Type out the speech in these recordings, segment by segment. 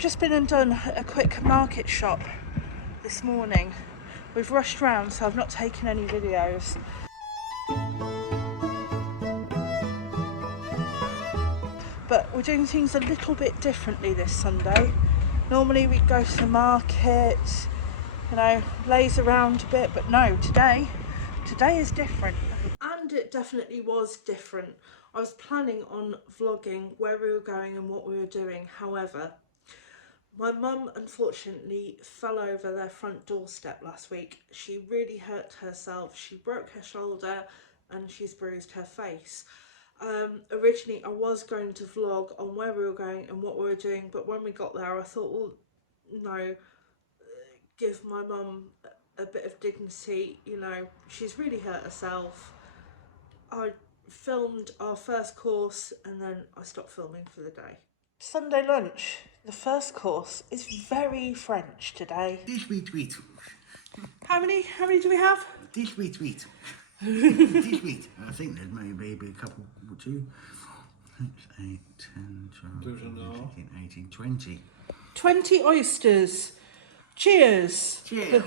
just been and done a quick market shop this morning. We've rushed around, so I've not taken any videos. But we're doing things a little bit differently this Sunday. Normally we go to the market, you know, laze around a bit, but no, today is different. And it definitely was different. I was planning on vlogging where we were going and what we were doing. However, my mum unfortunately fell over their front doorstep last week. She really hurt herself. She broke her shoulder and she's bruised her face. Originally I was going to vlog on where we were going and what we were doing, but when we got there I thought, well, no, give my mum a bit of dignity, you know, she's really hurt herself. I filmed our first course and then I stopped filming for the day. Sunday lunch, the first course is very French today. This sweet. How many do we have? This sweet. This sweet. I think there's maybe a couple or two. 6, 8, 10, 12, 15, 18, 20. 20 oysters. Cheers. Cheers.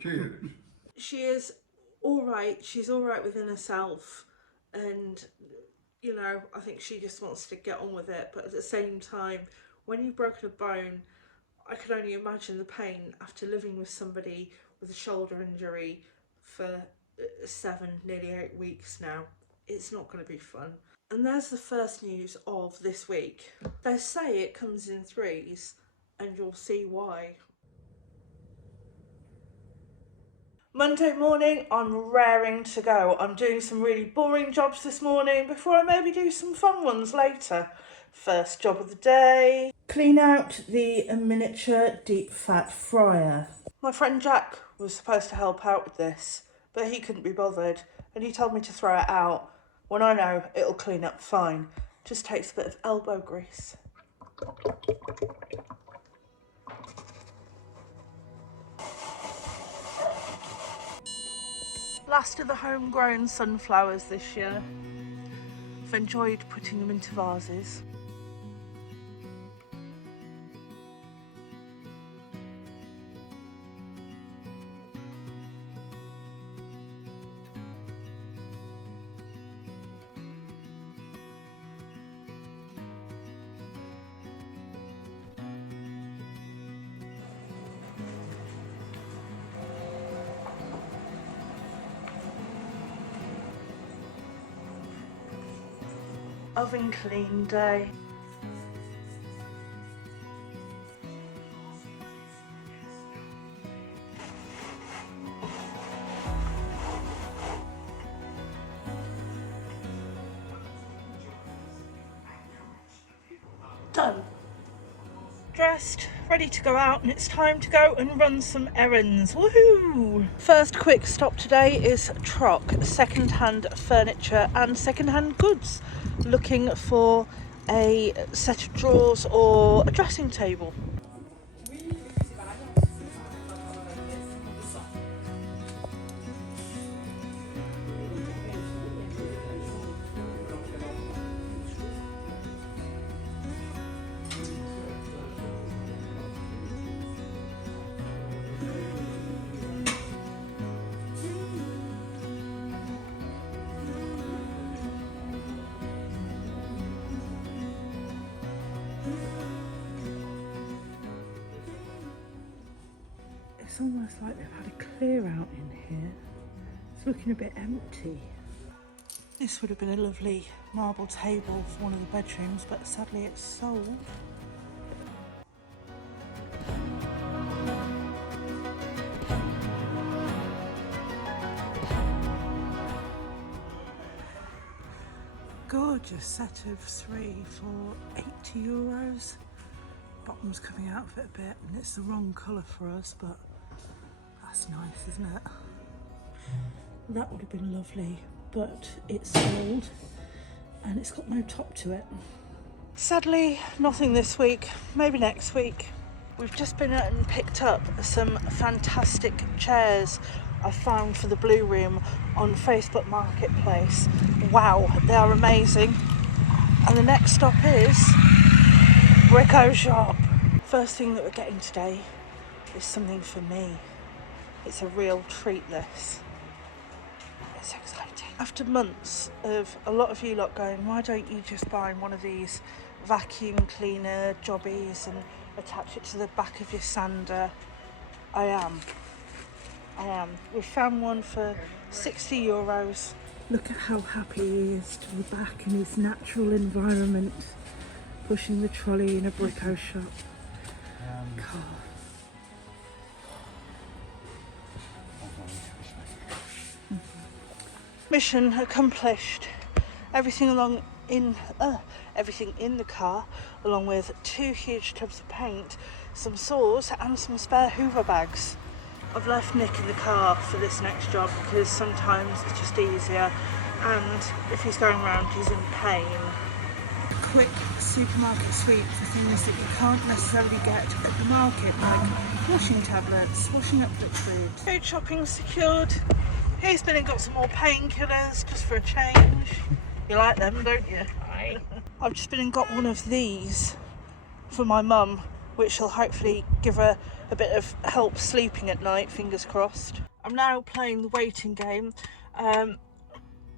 Cheers. She is alright, she's alright within herself, and you know, I think she just wants to get on with it, but at the same time, when you've broken a bone, I can only imagine the pain after living with somebody with a shoulder injury for 7, nearly 8 weeks now. It's not going to be fun. And there's the first news of this week. They say it comes in threes, and you'll see why. Monday morning, I'm raring to go. I'm doing some really boring jobs this morning before I maybe do some fun ones later. First job of the day, clean out the miniature deep fat fryer. My friend Jack was supposed to help out with this, but he couldn't be bothered and he told me to throw it out when I know it'll clean up fine. Just takes a bit of elbow grease. Last of the homegrown sunflowers this year. I've enjoyed putting them into vases. Oven clean day. Done. Dressed, ready to go out, and it's time to go and run some errands. Woohoo! First quick stop today is Troc, second-hand furniture and second-hand goods. Looking for a set of drawers or a dressing table. It's almost like they've had a clear out in here. It's looking a bit empty. This would have been a lovely marble table for one of the bedrooms, but sadly it's sold. Gorgeous set of 3 for €80. Bottom's coming out of it a bit, and it's the wrong colour for us, but that's nice, isn't it? That would have been lovely, but it's sold and it's got no top to it. Sadly, nothing this week, maybe next week. We've just been out and picked up some fantastic chairs I found for the Blue Room on Facebook Marketplace. Wow, they are amazing. And the next stop is Brico Shop. First thing that we're getting today is something for me. It's a real treat, this. It's exciting. After months of a lot of you lot going, why don't you just buy one of these vacuum cleaner jobbies and attach it to the back of your sander? I am. We found one for €60. Look at how happy he is to be back in his natural environment, pushing the trolley in a bricko shop. God. Mission accomplished. Everything in the car, along with 2 huge tubs of paint, some saws and some spare Hoover bags. I've left Nick in the car for this next job because sometimes it's just easier, and if he's going around he's in pain. Quick supermarket sweep for things that you can't necessarily get at the market, like washing tablets, washing up liquid. Food shopping secured. He's been and got some more painkillers just for a change. You like them, don't you? Aye. I've just been and got one of these for my mum, which will hopefully give her a bit of help sleeping at night, fingers crossed. I'm now playing the waiting game.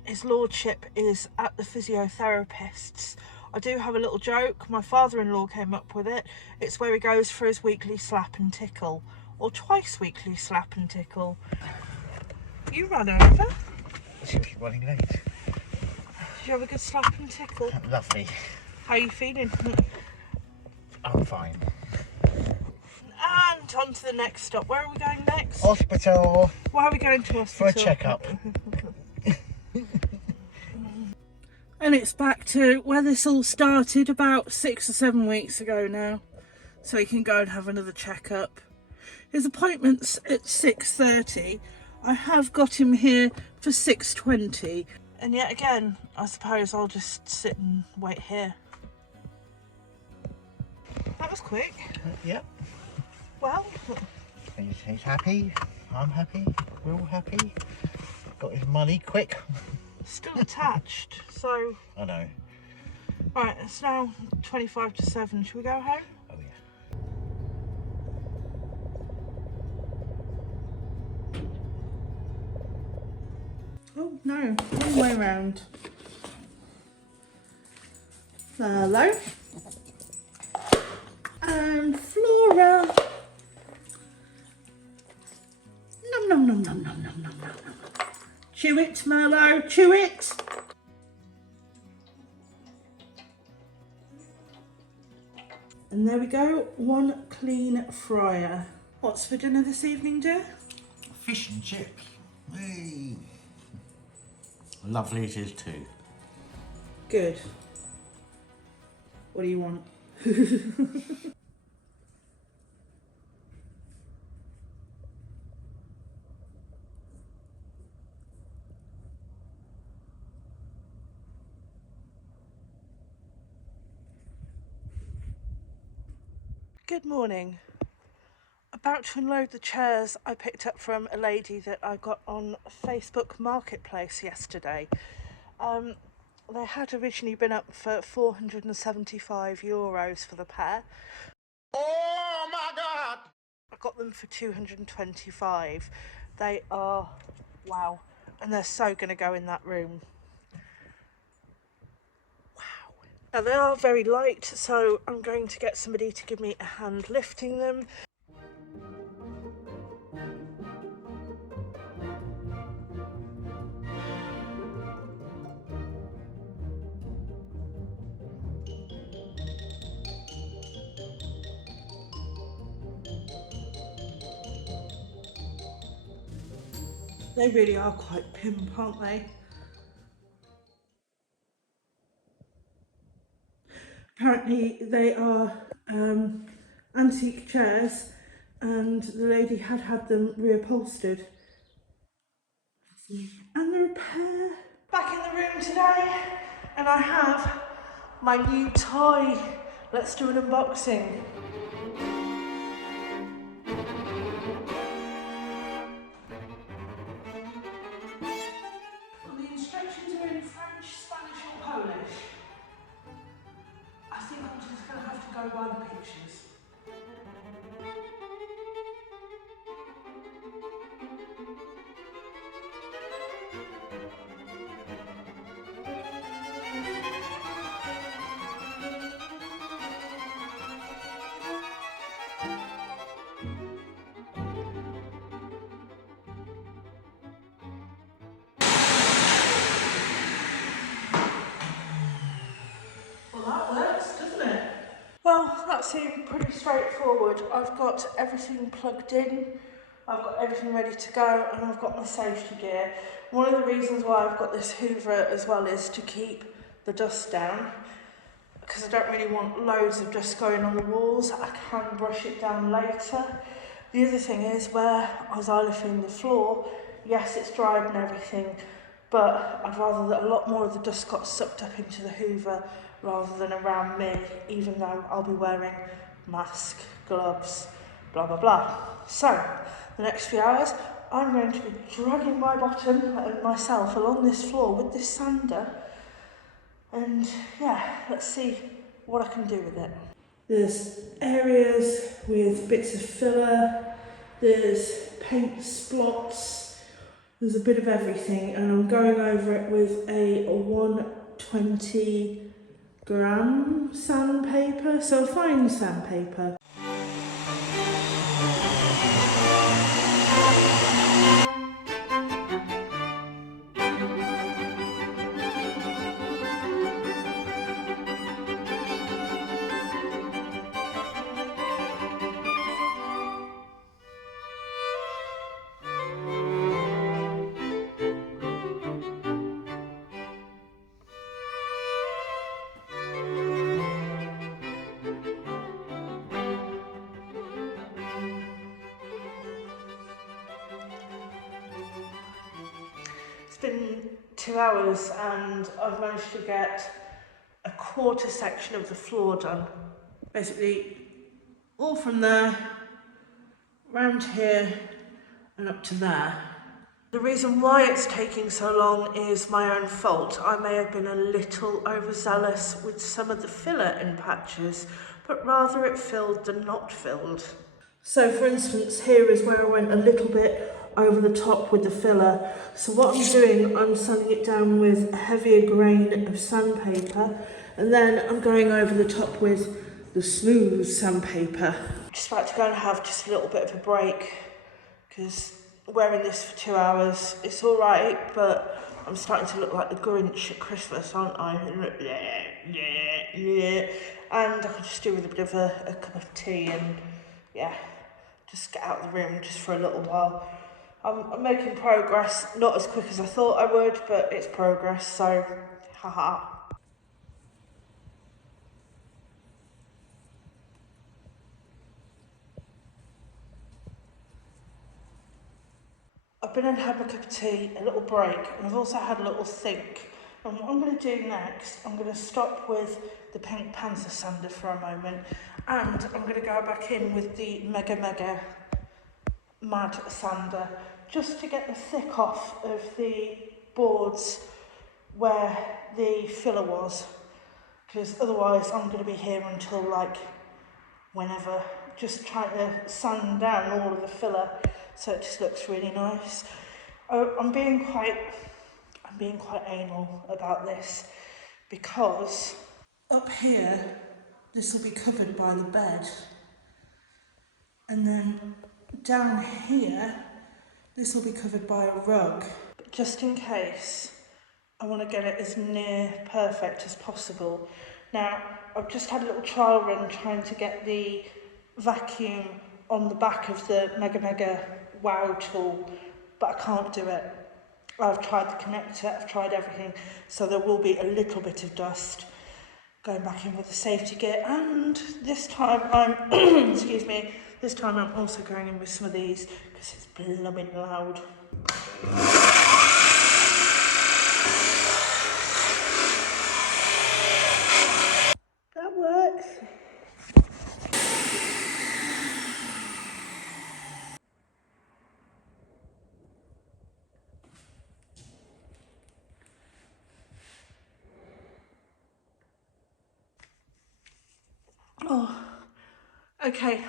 His lordship is at the physiotherapist's. I do have a little joke. My father-in-law came up with it. It's where he goes for his weekly slap and tickle, or twice weekly slap and tickle. You ran over. She was running late. Did you have a good slap and tickle? Lovely. How are you feeling? I'm fine. And on to the next stop. Where are we going next? Hospital. Why are we going to hospital? For a checkup. And it's back to where this all started about 6 or 7 weeks ago now. So he can go and have another checkup. His appointment's at 6:30. I have got him here for 6:20. And yet again, I suppose I'll just sit and wait here. That was quick. Yep. Well, He's happy. I'm happy. We're all happy. Got his money quick. still attached, so... I know. Right, it's now 25 to 7. Should we go home? Oh yeah. Oh no, wrong way round. Hello. And Flora. Nom nom nom nom nom nom nom nom. Chew it, Merlot, chew it. And there we go, one clean fryer. What's for dinner this evening, dear? Fish and chips. Hey. Lovely it is too. Good. What do you want? Good morning. About to unload the chairs I picked up from a lady that I got on Facebook Marketplace yesterday. They had originally been up for €475 for the pair. Oh my God! I got them for 225. They are, wow, and they're so going to go in that room. Wow. Now they are very light, so I'm going to get somebody to give me a hand lifting them. They really are quite pimp, aren't they? Apparently they are antique chairs, and the lady had them reupholstered. And the repair. Back in the room today, and I have my new toy. Let's do an unboxing. Well, the instructions are in French, Spanish or Polish. I think I'm just going to have to go by the pictures. seem pretty straightforward. I've got everything plugged in, I've got everything ready to go, and I've got my safety gear. One of the reasons why I've got this hoover as well is to keep the dust down, because I don't really want loads of dust going on the walls. I can brush it down later. The other thing is, where I was xylophoning the floor, yes, it's dried and everything, but I'd rather that a lot more of the dust got sucked up into the hoover rather than around me, even though I'll be wearing mask, gloves, blah blah blah. So the next few hours I'm going to be dragging my bottom and myself along this floor with this sander, and yeah, let's see what I can do with it. There's areas with bits of filler, there's paint splots, there's a bit of everything, and I'm going over it with a 120 gram sandpaper, so a fine sandpaper. It's been 2 hours and I've managed to get a quarter section of the floor done. Basically, all from there, round here and up to there. The reason why it's taking so long is my own fault. I may have been a little overzealous with some of the filler in patches, but rather it filled than not filled. So for instance, here is where I went a little bit over the top with the filler. So what I'm doing, I'm sanding it down with a heavier grain of sandpaper, and then I'm going over the top with the smooth sandpaper. I'm just about to go and have just a little bit of a break, because wearing this for 2 hours, it's all right, but I'm starting to look like the Grinch at Christmas, aren't I? And I could just do with a bit of a cup of tea and, yeah, just get out of the room just for a little while. I'm making progress, not as quick as I thought I would, but it's progress, so haha. I've been and had my cup of tea, a little break, and I've also had a little think. And what I'm going to do next, I'm going to stop with the Pink Panther sander for a moment, and I'm going to go back in with the Mega Mad sander, just to get the thick off of the boards where the filler was, because otherwise I'm going to be here until like whenever, just trying to sand down all of the filler so it just looks really nice. I'm being quite anal about this, because up here this will be covered by the bed, and then down here this will be covered by a rug. But just in case, I want to get it as near perfect as possible. Now, I've just had a little trial run trying to get the vacuum on the back of the Mega Wow tool, but I can't do it. I've tried the connector, I've tried everything, so there will be a little bit of dust. Going back in with the safety gear, and this time I'm, excuse me, this time I'm also going in with some of these, because it's blooming loud. That works. Oh, okay,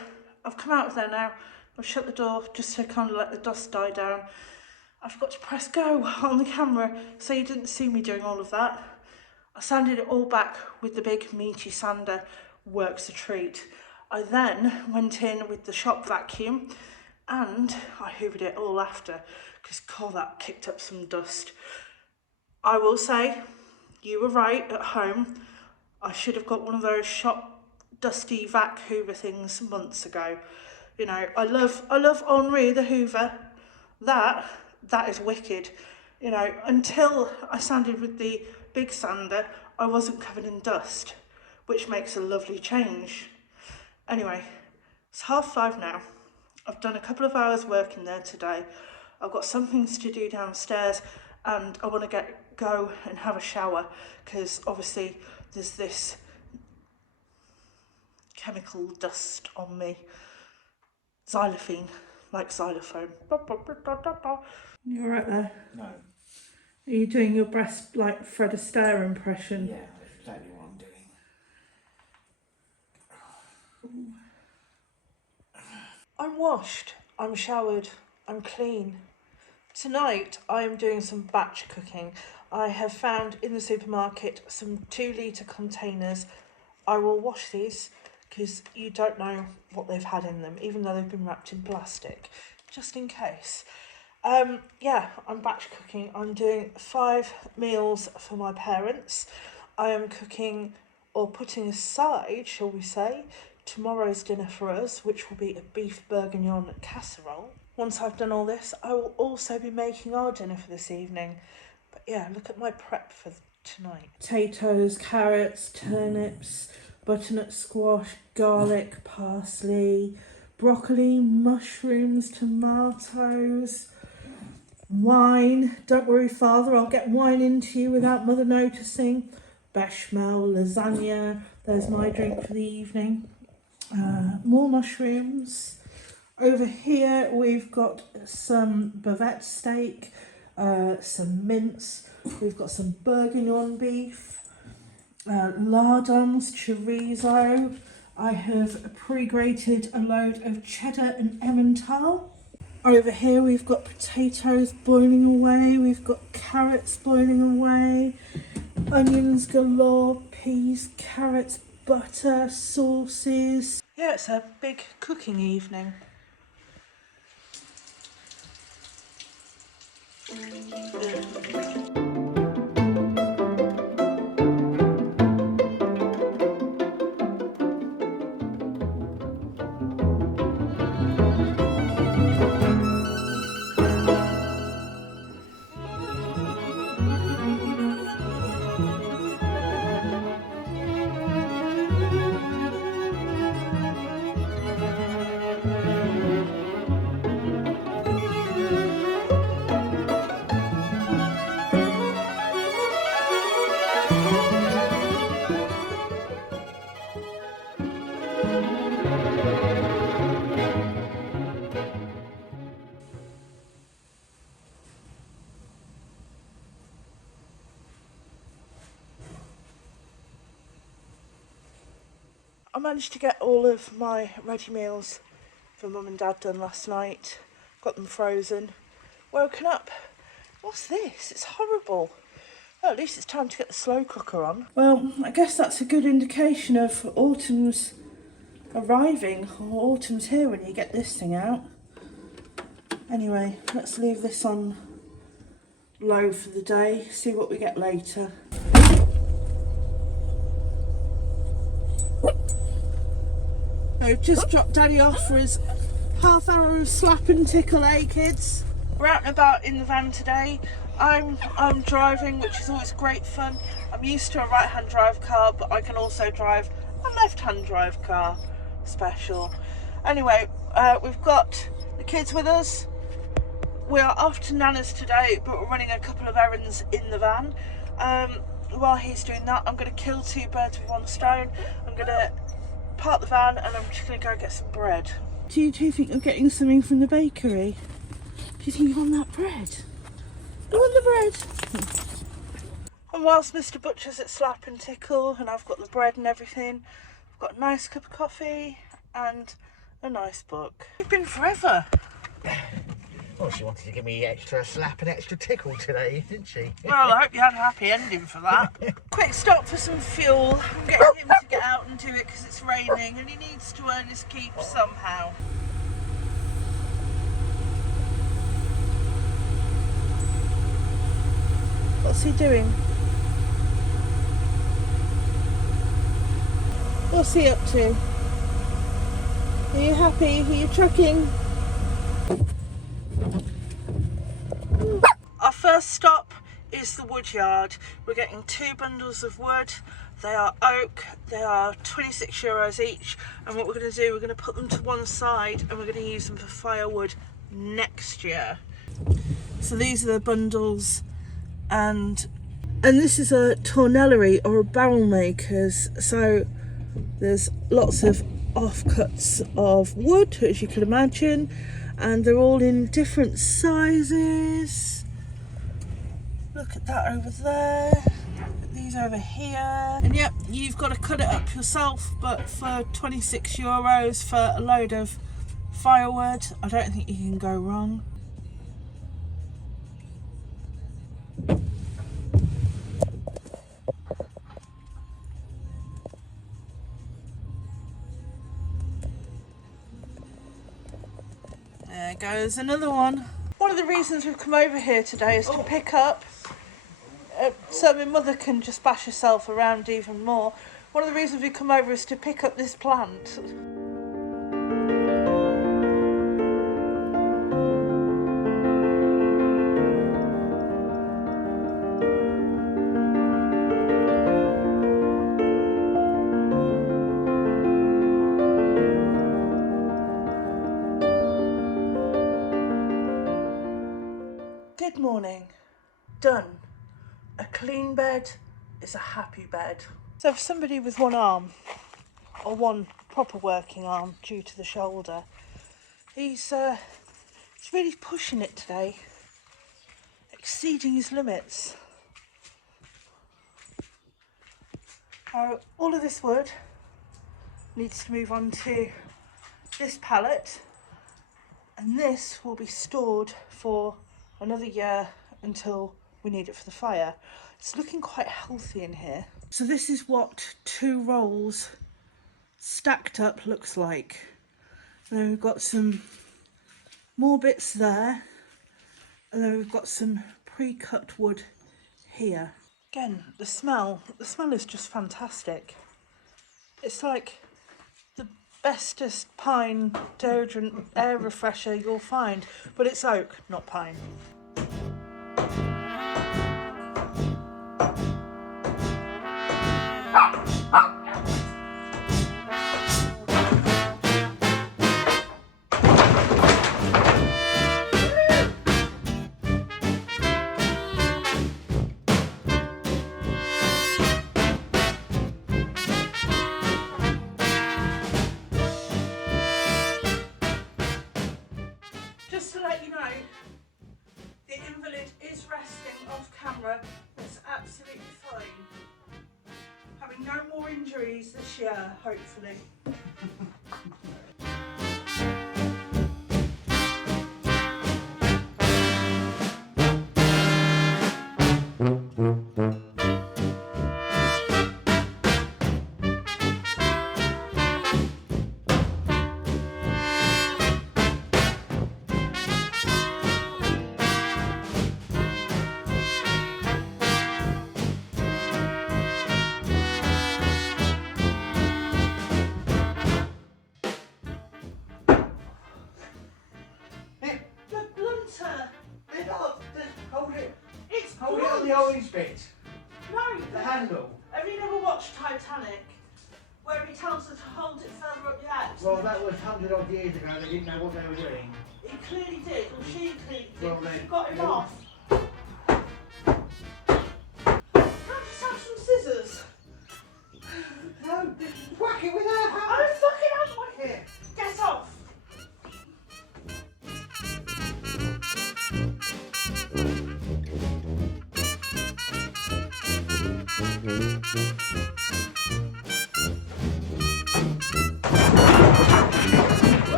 I've come out of there now. I've shut the door just to kind of let the dust die down. I forgot to press go on the camera, so you didn't see me doing all of that. I sanded it all back with the big meaty sander, works a treat. I then went in with the shop vacuum and I hoovered it all after, because God, that kicked up some dust. I will say, you were right at home. I should have got one of those shop dusty vac hoover things months ago. You know, I love Henri the Hoover. That is wicked. You know, until I sanded with the big sander, I wasn't covered in dust, which makes a lovely change. Anyway, it's 5:30 now. I've done a couple of hours work in there today. I've got some things to do downstairs, and I want to go and have a shower, because obviously there's this chemical dust on me. Xylophone, like xylophone. You alright there? No. Are you doing your best, like, Fred Astaire impression? Yeah, that's exactly what I'm doing. I'm washed, I'm showered, I'm clean. Tonight I am doing some batch cooking. I have found in the supermarket some 2-litre containers. I will wash these because you don't know what they've had in them, even though they've been wrapped in plastic, just in case. Yeah, I'm batch cooking. I'm doing 5 meals for my parents. I am cooking, or putting aside, shall we say, tomorrow's dinner for us, which will be a beef bourguignon casserole. Once I've done all this, I will also be making our dinner for this evening. But yeah, look at my prep for tonight. Potatoes, carrots, turnips, butternut squash, garlic, parsley, broccoli, mushrooms, tomatoes, wine. Don't worry, Father, I'll get wine into you without Mother noticing. Bechamel, lasagna. There's my drink for the evening. More mushrooms. Over here we've got some bavette steak, some mince. We've got some bourguignon beef, lardons, chorizo. I have pre-grated a load of cheddar and Emmental. Over here we've got potatoes boiling away, we've got carrots boiling away, onions galore, peas, carrots, butter, sauces. Yeah, it's a big cooking evening. I managed to get all of my ready meals for Mum and Dad done last night. Got them frozen. Woken up. What's this? It's horrible. Well, at least it's time to get the slow cooker on. Well, I guess that's a good indication of autumn's arriving, or autumn's here when you get this thing out. Anyway, let's leave this on low for the day, see what we get later. I've just dropped Daddy off for his half hour of slap and tickle, eh kids? We're out and about in the van today. I'm driving, which is always great fun. I'm used to a right-hand drive car, but I can also drive a left-hand drive car. Special. Anyway, we've got the kids with us. We are off to Nana's today, but we're running a couple of errands in the van. While he's doing that, I'm going to kill 2 birds with 1 stone. I'm going to park the van and I'm just going to go get some bread. Do you two think of getting something from the bakery? Do you think you want that bread? You want the bread? And whilst Mr. Butcher's at Slap and Tickle and I've got the bread and everything, I've got a nice cup of coffee and a nice book. It's been forever. Well, she wanted to give me extra slap and extra tickle today, didn't she? Well, I hope you had a happy ending for that. Quick stop for some fuel. I'm getting him to get out and do it because it's raining and he needs to earn his keep somehow. What's he doing? What's he up to? Are you happy? Are you trucking? Our first stop is the wood yard. We're getting 2 bundles of wood. They are oak, they are €26 each, and what we're going to do, we're going to put them to one side and we're going to use them for firewood next year. So these are the bundles, and this is a tornellery or a barrel makers, so there's lots of offcuts of wood, as you can imagine, and they're all in different sizes. Look at that over there. Look at these over here. And yep, you've got to cut it up yourself, but for €26 for a load of firewood, I don't think you can go wrong. There goes another one. One of the reasons we've come over here today is to pick up, so my mother can just bash herself around even more. One of the reasons we come over is to pick up this plant. Good morning. Done. A clean bed is a happy bed. So for somebody with one arm, or one proper working arm due to the shoulder, he's really pushing it today, exceeding his limits. All of this wood needs to move on to this pallet, and this will be stored for another year until we need it for the fire. It's looking quite healthy in here. So this is what 2 rolls stacked up looks like. And then we've got some more bits there, and then we've got some pre-cut wood here. Again, the smell is just fantastic. It's like the bestest pine deodorant air refresher you'll find, but it's oak, not pine. Just to let you know, the invalid is resting off camera. It's absolutely fine. Having no more injuries this year, hopefully. Hold it on the orange bit. No. The handle. Have you never watched Titanic? Where he tells her to hold it further up the axe? Well, that was 100 odd years ago. They didn't know what they were doing. He clearly did, or she clearly did. Well, She they got him well, off. Can I just have some scissors? No, whack it with her hand. I don't fucking have one here. Get off.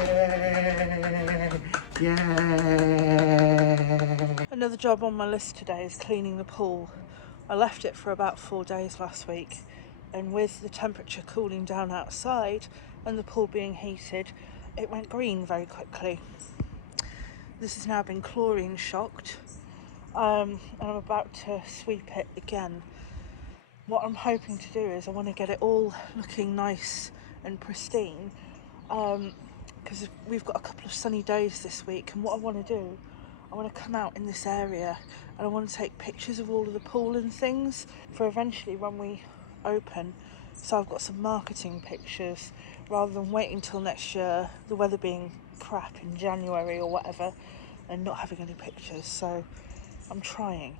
Yay! Yay! Another job on my list today is cleaning the pool. I left it for about 4 days last week, and with the temperature cooling down outside and the pool being heated, it went green very quickly. This has now been chlorine shocked, and I'm about to sweep it again. What I'm hoping to do is I want to get it all looking nice and pristine, because we've got a couple of sunny days this week, and what I want to do, I want to come out in this area and I want to take pictures of all of the pool and things for eventually when we open, so I've got some marketing pictures rather than waiting till next year, the weather being crap in January or whatever, and not having any pictures. So I'm trying.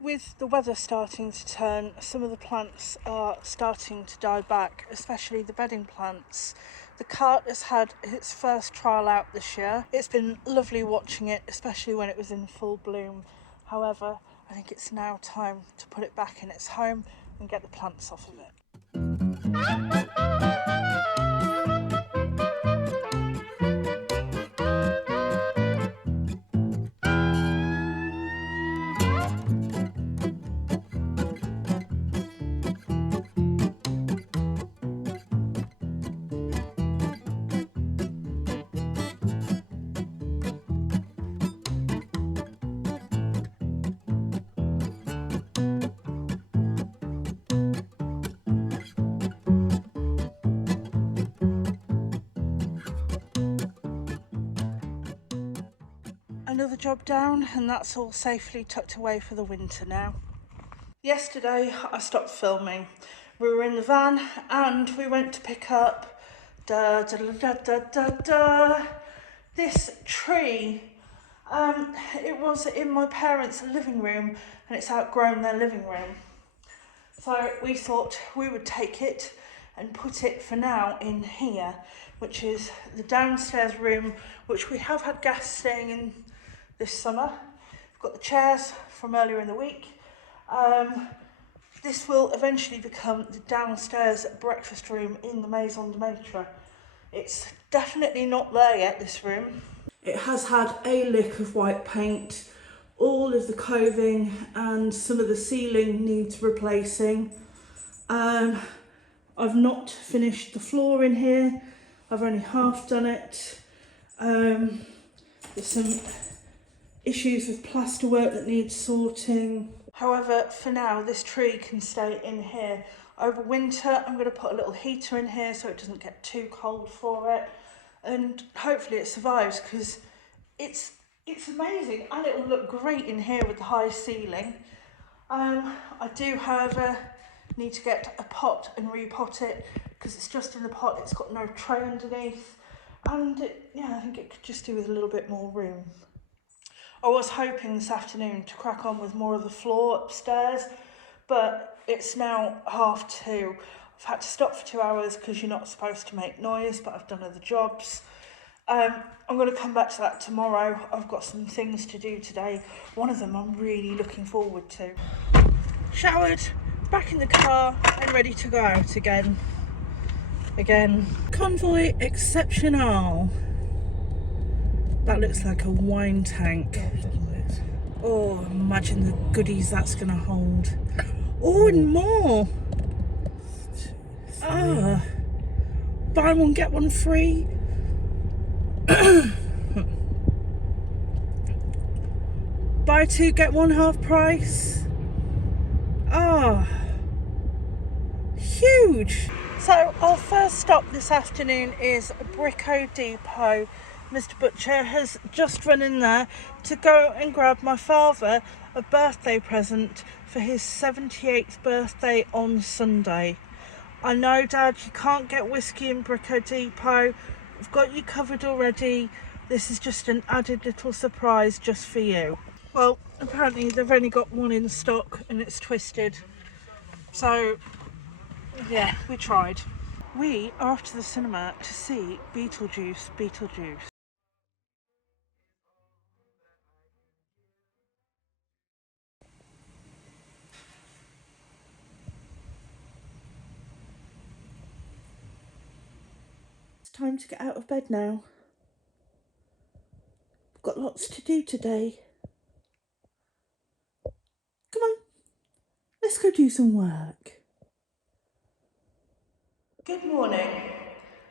With the weather starting to turn, some of the plants are starting to die back, especially the bedding plants. The cart has had its first trial out this year. It's been lovely watching it, especially when it was in full bloom. However, I think it's now time to put it back in its home and get the plants off of it. Another job down, and that's all safely tucked away for the winter now. Yesterday I stopped filming. We were in the van and we went to pick up this tree. It was in my parents' living room and it's outgrown their living room. So we thought we would take it and put it for now in here, which is the downstairs room, which we have had guests staying in this summer. We've got the chairs from earlier in the week. This will eventually become the downstairs breakfast room in the Maison de Maître. It's definitely not there yet, this room. It has had a lick of white paint. All of the coving and some of the ceiling needs replacing. I've not finished the floor in here. I've only half done it. There's some issues with plasterwork that needs sorting. However, for now, this tree can stay in here. Over winter, I'm going to put a little heater in here so it doesn't get too cold for it. And hopefully it survives, because it's amazing and it will look great in here with the high ceiling. I do, however, need to get a pot and repot it, because it's just in the pot, it's got no tray underneath. And I think it could just do with a little bit more room. I was hoping this afternoon to crack on with more of the floor upstairs, but it's now 2:30. I've had to stop for 2 hours because you're not supposed to make noise, but I've done other jobs. I'm going to come back to that tomorrow. I've got some things to do today. One of them I'm really looking forward to. Showered, back in the car and ready to go out again. Convoy exceptional. That looks like a wine tank. Oh, imagine the goodies that's going to hold. Oh, and more. Buy one, get one free. Buy two, get one half price. Huge. So our first stop this afternoon is Brico Depot. Mr. Butcher has just run in there to go and grab my father a birthday present for his 78th birthday on Sunday. I know, Dad, you can't get whiskey in Brico Depot. We've got you covered already. This is just an added little surprise just for you. Well, apparently they've only got one in stock and it's twisted. So, yeah, we tried. We are off to the cinema to see Beetlejuice. Time to get out of bed now. I've got lots to do today. Come on, let's go do some work. Good morning.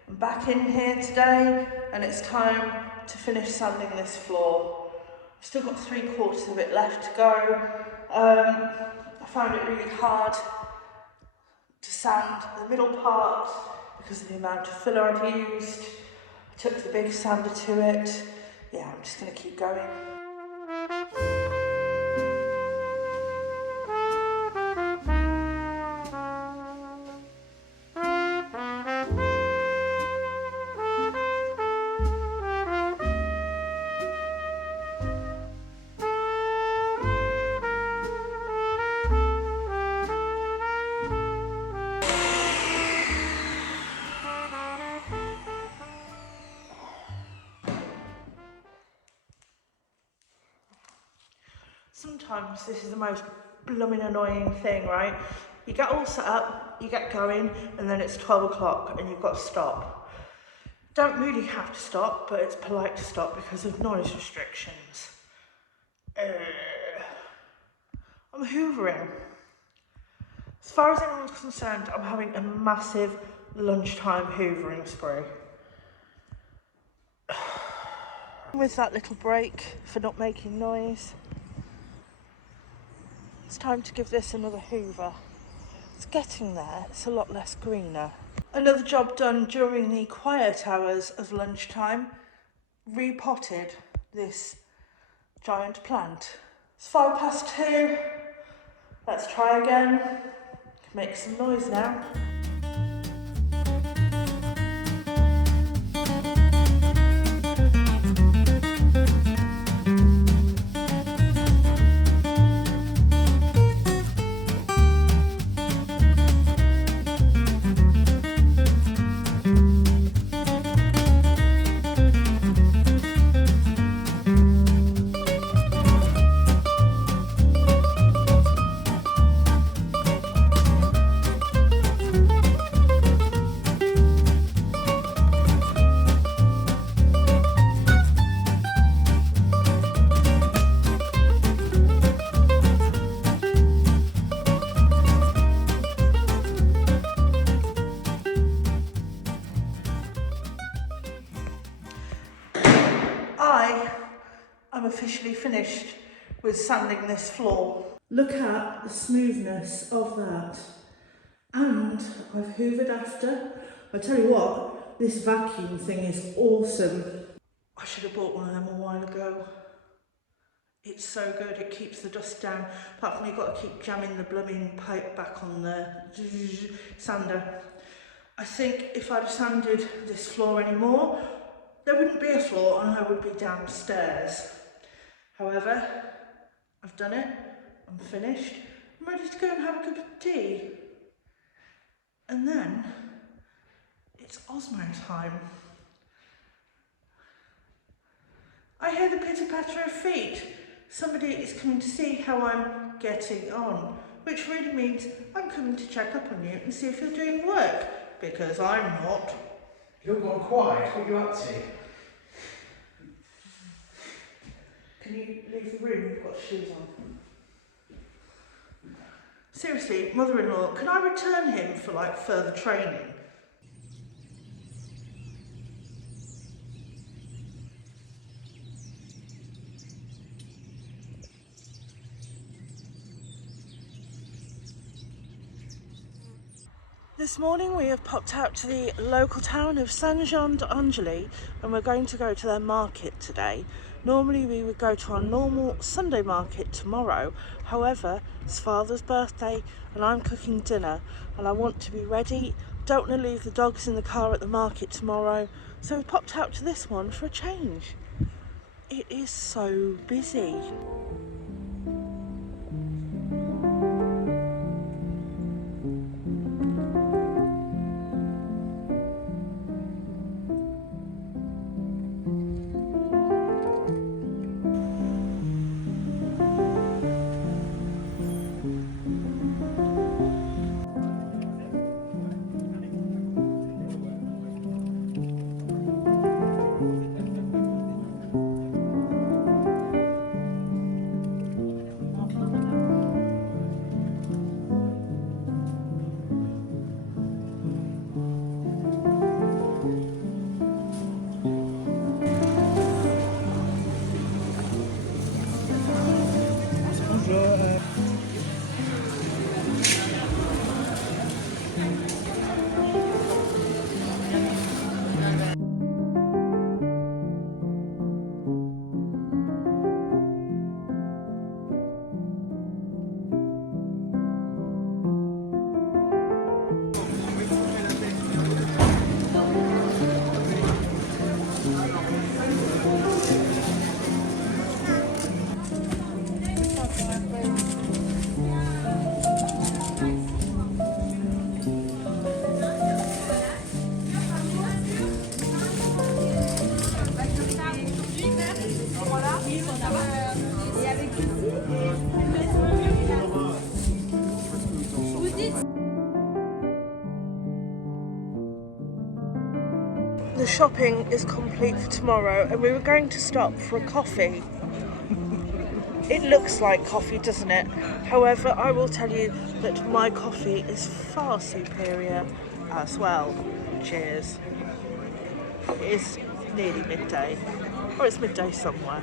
I'm back in here today and it's time to finish sanding this floor. I've still got 3/4 of it left to go. I found it really hard to sand the middle part because of the amount of filler I'd used. I took the big sander to it. Yeah, I'm just going to keep going. Sometimes this is the most blooming annoying thing, right? You get all set up, you get going, and then it's 12 o'clock and you've got to stop. Don't really have to stop, but it's polite to stop because of noise restrictions. I'm hoovering. As far as anyone's concerned, I'm having a massive lunchtime hoovering spree. With that little break for not making noise, it's time to give this another hoover. It's getting there, it's a lot less greener. Another job done during the quiet hours of lunchtime, repotted this giant plant. It's 2:05. Let's try again. Make some noise now. I'm officially finished with sanding this floor. Look at the smoothness of that. And I've hoovered after. I tell you what, this vacuum thing is awesome. I should have bought one of them a while ago. It's so good, it keeps the dust down. Apart from you've got to keep jamming the blooming pipe back on the sander. I think if I'd have sanded this floor anymore, there wouldn't be a floor and I would be downstairs. However, I've done it, I'm finished, I'm ready to go and have a cup of tea. And then, it's Osmo time. I hear the pitter-patter of feet. Somebody is coming to see how I'm getting on, which really means I'm coming to check up on you and see if you're doing work, because I'm not. You've gone quiet, what are you up to? Can you leave the room? You've got shoes on. Seriously, mother-in-law, can I return him for like further training? This morning we have popped out to the local town of Saint-Jean-d'Angely and we're going to go to their market today. Normally we would go to our normal Sunday market tomorrow, however it's Father's birthday and I'm cooking dinner and I want to be ready. Don't want to leave the dogs in the car at the market tomorrow, so we popped out to this one for a change. It is so busy. The shopping is complete for tomorrow and we were going to stop for a coffee. It looks like coffee, doesn't it? However, I will tell you that my coffee is far superior as well. Cheers. It is nearly midday, or it's midday somewhere.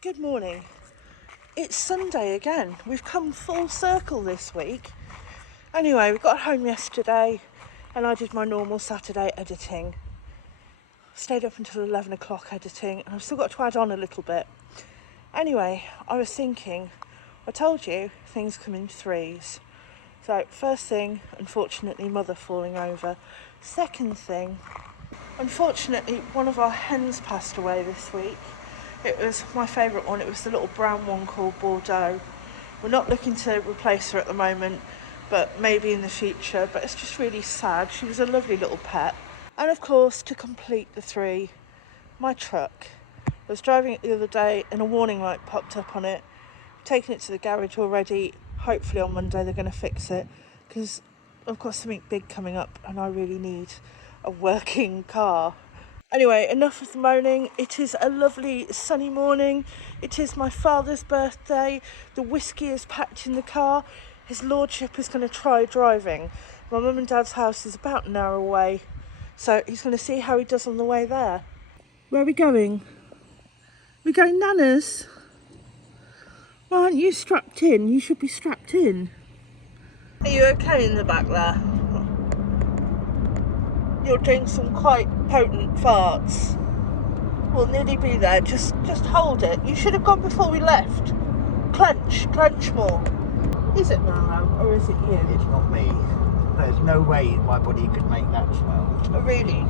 Good morning. It's Sunday again. We've come full circle this week. Anyway, we got home yesterday and I did my normal Saturday editing. Stayed up until 11 o'clock editing and I've still got to add on a little bit. Anyway, I was thinking, I told you things come in threes. So first thing, unfortunately, mother falling over. Second thing, unfortunately, one of our hens passed away this week. It was my favourite one. It was the little brown one called Bordeaux. We're not looking to replace her at the moment, but maybe in the future. But it's just really sad. She was a lovely little pet. And of course, to complete the three, my truck. I was driving it the other day and a warning light popped up on it. Taken it to the garage already. Hopefully on Monday they're going to fix it because I've got something big coming up and I really need a working car. Anyway, enough of the moaning. It is a lovely sunny morning. It is my father's birthday. The whiskey is packed in the car. His lordship is going to try driving. My mum and dad's house is about an hour away, so he's going to see how he does on the way there. Where are we going? We're going Nana's. Why aren't you strapped in? You should be strapped in. Are you okay in the back there? You're doing some quite potent farts. We'll nearly be there. Just hold it. You should have gone before we left. Clench more. Is it Nano or is it you? It's not me. There's no way my body could make that smell. Oh, really?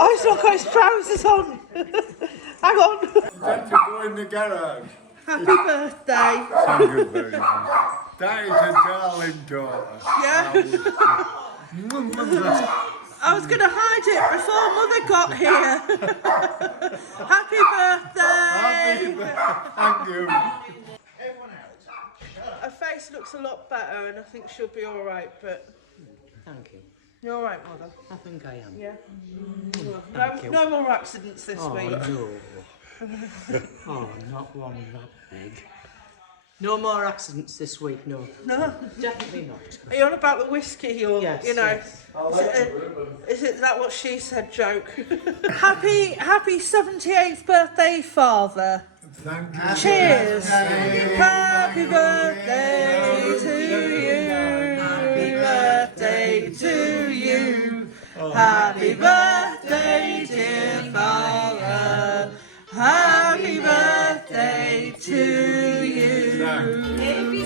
Oh, he's not got his trousers on. Hang on. Got to go in the garage. Happy birthday. Thank you very much. That is a darling daughter. Yeah. I was going to hide it before Mother got here. Happy birthday. Thank you. Her face looks a lot better and I think she'll be all right, but... Thank you. You're all right, Mother? I think I am. Yeah. No more accidents this week. No. Oh, not one that big. No more accidents this week, no. No? Definitely not. Are you on about the whiskey or, Yes, you know? yes. Is it that what she said joke? Happy 78th birthday, Father. Thank you. Cheers. Happy birthday to you. Happy birthday to you. Happy birthday, dear Father. Happy birthday to you. Thank you.